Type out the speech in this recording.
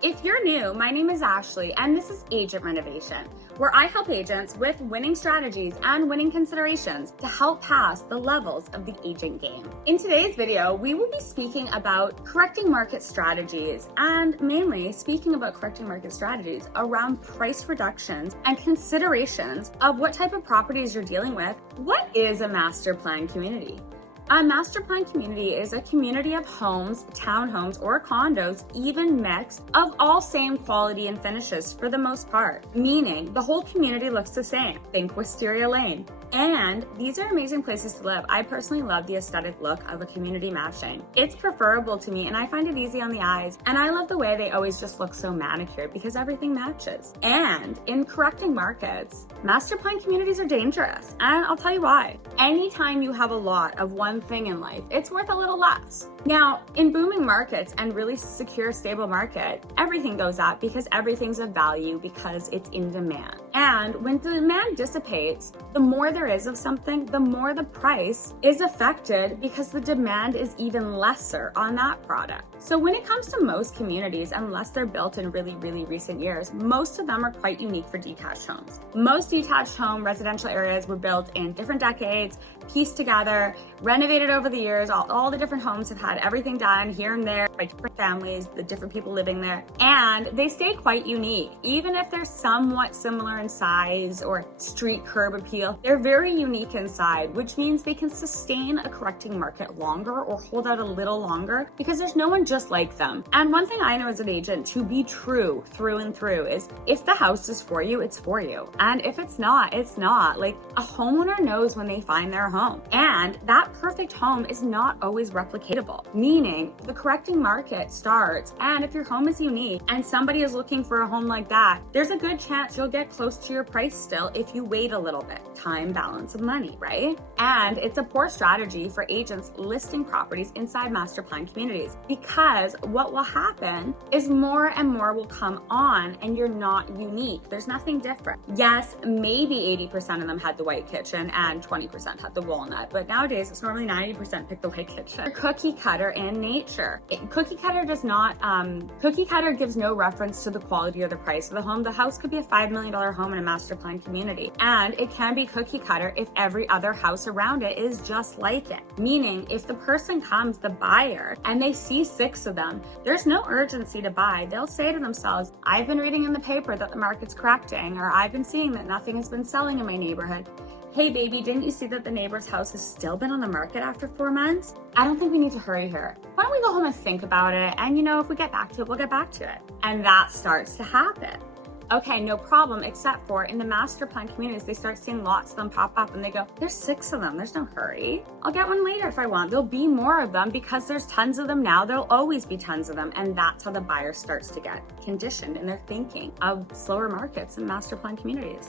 If you're new, my name is Ashley, and this is Agent Renovation, where I help agents with winning strategies and winning considerations to help pass the levels of the agent game. In today's video, we will be speaking about correcting market strategies, and mainly speaking about correcting market strategies around price reductions and considerations of what type of properties you're dealing with. What is a master plan community? A master plan community is a community of homes, townhomes, or condos, even mix, of all same quality and finishes for the most part, meaning the whole community looks the same. Think Wisteria Lane. And these are amazing places to live. I personally love the aesthetic look of a community matching. It's preferable to me, and I find it easy on the eyes. And I love the way they always just look so manicured because everything matches. And in correcting markets, master plan communities are dangerous. And I'll tell you why. Anytime you have a lot of one thing in life, it's worth a little less. Now, in booming markets and really secure, stable market, everything goes up because everything's of value because it's in demand. And when the demand dissipates, the more there is of something, the more the price is affected because the demand is even lesser on that product. So when it comes to most communities, unless they're built in really, really recent years, most of them are quite unique for detached homes. Most detached home residential areas were built in different decades, pieced together, renovated over the years. All the different homes have had everything done here and there by different families, the different people living there, and they stay quite unique. Even if they're somewhat similar in size or street curb appeal, they're very unique inside, which means they can sustain a correcting market longer or hold out a little longer because there's no one just like them. And one thing I know as an agent to be true through and through is if the house is for you, it's for you. And if it's not, it's not. Like, a homeowner knows when they find their home, and that perfect home is not always replicatable, meaning the correcting market starts, and if your home is unique and somebody is looking for a home like that, there's a good chance you'll get close to your price still if you wait a little bit. Time, balance of money, right? And it's a poor strategy for agents listing properties inside master plan communities because what will happen is more and more will come on and you're not unique. There's nothing different. Yes, maybe 80% of them had the white kitchen and 20% had the walnut, but nowadays it's normally 90% pick the white kitchen. Cookie cutter in nature. Cookie cutter gives no reference to the quality or the price of the home. The house could be a $5 million home in a master plan community, and it can be cookie cutter if every other house around it is just like it. Meaning, if the person comes, the buyer, and they see 6 of them, there's no urgency to buy. They'll say to themselves, I've been reading in the paper that the market's correcting, or I've been seeing that nothing has been selling in my neighborhood. Hey baby, didn't you see that the neighbor's house has still been on the market after 4 months? I don't think we need to hurry here. Why don't we go home and think about it? And if we get back to it, we'll get back to it. And that starts to happen. Okay, no problem, except for in the master plan communities, they start seeing lots of them pop up and they go, there's 6 of them, there's no hurry. I'll get one later if I want. There'll be more of them because there's tons of them now. There'll always be tons of them. And that's how the buyer starts to get conditioned in their thinking of slower markets and master plan communities.